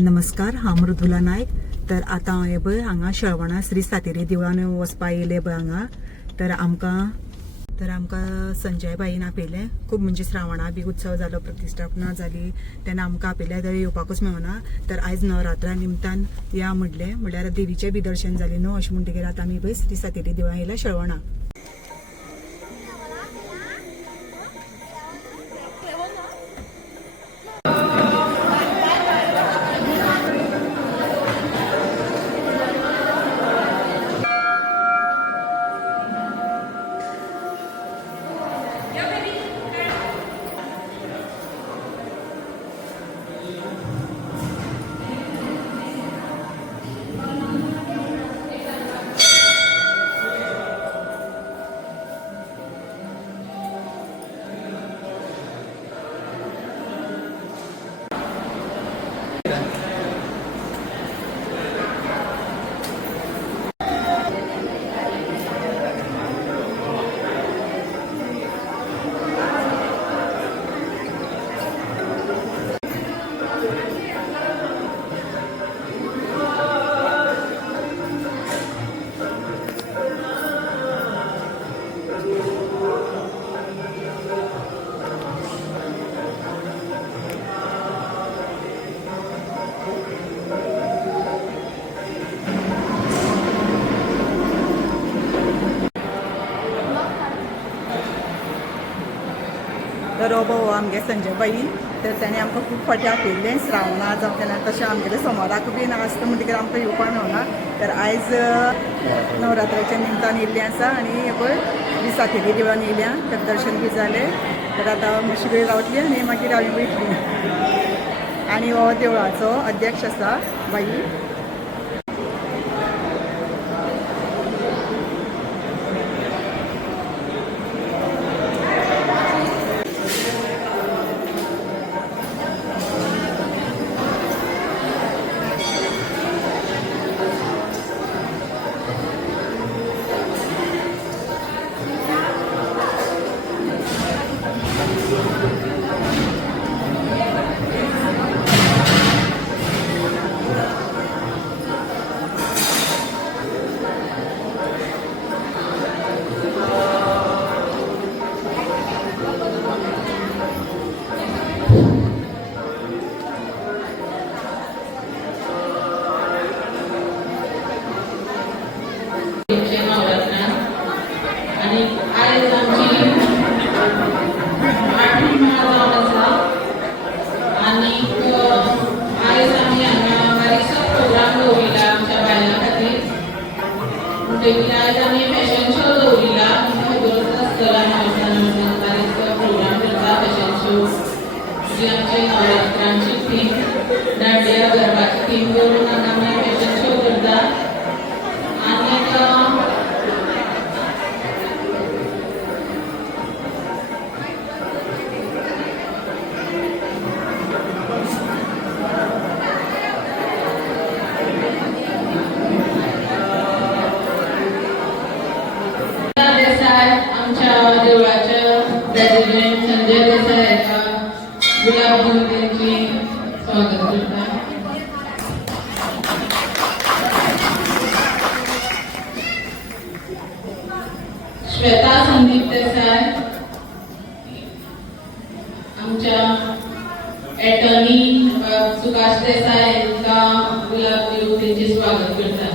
नमस्कार, हांव मृदुला नायक. तर आता हांव हे पळय हांगा शेळवणा श्री सातेरी देवळान वचपा येयले पळय हांगा. तर आमकां संजय बाईन आपयले. खूब म्हणजे श्रावणा बी उत्सव जालो, प्रतिश्ठापना जाली तेन्ना आमकां आपयले. तर येवपाकूच मेळना. तर आयज नवरात्रा निमतान या म्हणलें, म्हणल्यार देवीचें बी दर्शन जालें न्हू. अशें म्हणटकीर आतां आमी पळय श्री सातेरी देवळान येयल्या शेळवणा. तर हो आमगे संजय बाई. तर ताणें आमकां खूब फाटी आपयल्लें श्रावणा जावं तेन्ना तशें आमगेले सोमाराक बी आसता म्हणटकीर आमकां येवपाक मेळना. तर आयज नवरात्राच्या निमतान येयल्लीं आसा आनी हे पळय श्री सातेरी देवळान येयल्या. तर दर्शन बी जालें. तर आतां मातशी वेळ रावतली आनी मागीर आमी वयतलीं. आनी हो देवळाचो अध्यक्ष आसा बाई. आज आम्ही फॅशन शो दवरिला. प्रोग्राम करता फॅशन शो जी आमची नवरात्रांची थीम दांडिया गरबाची थीम करून आमी फॅशन शो करता. आनी आमच्या देवळाच्या प्रेसिडेंट संजय देसाई यांना गुलाब देऊन त्यांची स्वागत करता. श्वेता संदीप देसाई आमच्या एटर्नी सुकाश देसाई यांना गुलाब देऊन त्यांचे स्वागत करता.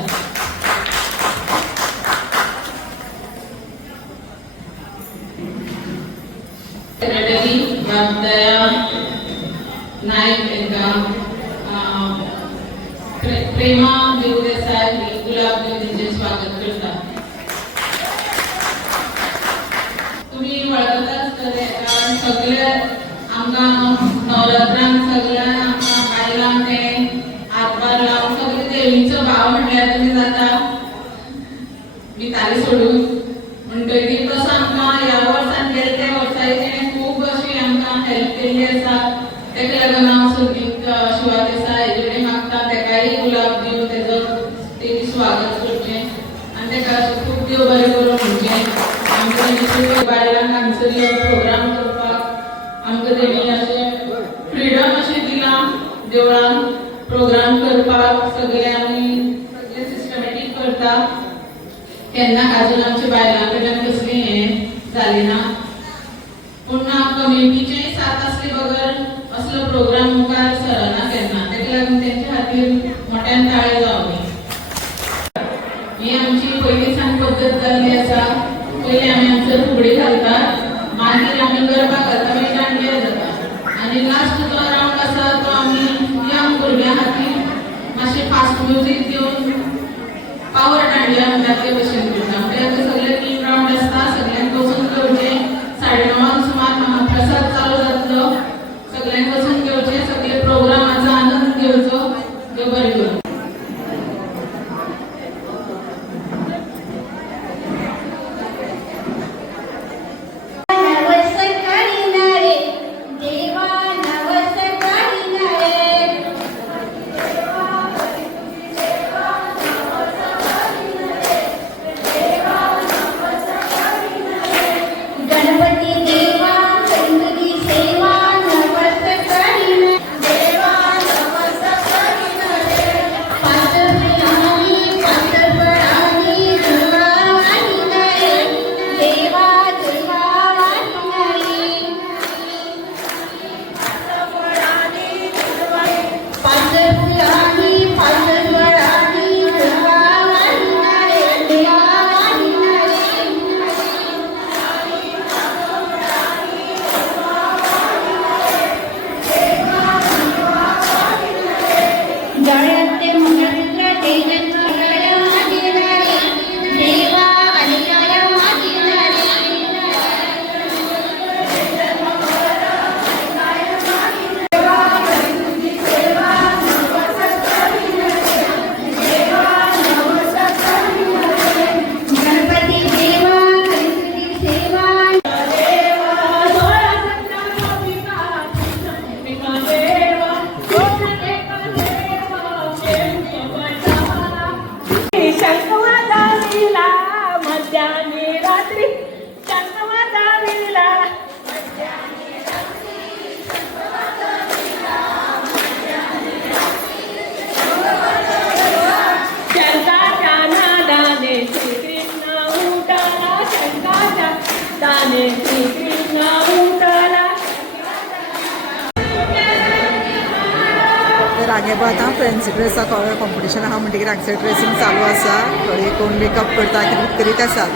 सेक्रेटरी दया नायक यांना प्रेमा देव देसाई गुलाब देव त्यांचे स्वागत करता. तुम्ही वळखताच कारण सगळे आमकां नवरात्रांक सगळ्यांक आमकां बायलांक ते हातभार लावन सगळे देवीचो भाव म्हणल्यार तुमी जाता भितारी सोडून म्हणटकीर तसो आमकां ह्या वर्सान गेले त्या वर्साचे खूब अशी आमकां हेल्प केल्ली आसा. तेका लागून हांव संगीत शिवा देसाई हेजे कडेन मागता तेकाय गुलाब दिवन तेजी स्वागत करचें आनी तेका खूब देव बरें करूं म्हणचें. आमच्या बायलांक हांगसर प्रोग्राम करपाक आमकां तेणी अशें फ्रिडम अशें दिलां देवळान प्रोग्राम करपाक सगळे आमी सगळे सिस्टमॅटीक करता. केन्ना अजून आमच्या बायलां कडल्यान कसली हें जाली ना. पूण कम्युनिटीचेय साथ आसली बगर असलो प्रोग्राम मुखार सरना केन्ना. तेका लागून तेंच्या खातीर मोठ्यान ताळे जावं. ही आमची पयली सान पद्दत जाल्ली आसा. पयली आमी आमचो फुगडी घालतात, मागीर आमी गरबा घालता, मागीर दांडिया जाता आनी लास्ट जो रावंड आसा तो आमी यंग भुरग्यां खातीर मातशें फास्ट म्युजीक दिवन पावर दांडिया म्हणटात ते भशेन करता. म्हणजे सगळे 3 रावंड आसता. सगळ्यांक बसून घेवचे. 9:30 सुमार महाप्रसाद चालू जातलो. सगळ्यांक बसून घेवचे. सगळे प्रोग्रामाचो आनंद घेवचो. देव बरें करूं. तर आगे आतां फॅन्सी ड्रेस कॉम्पिटिशन आहा म्हणटकीर हांगसर ड्रेसींग चालू आसा. थोडी कोण मेकअप करता कितें करीत आसा.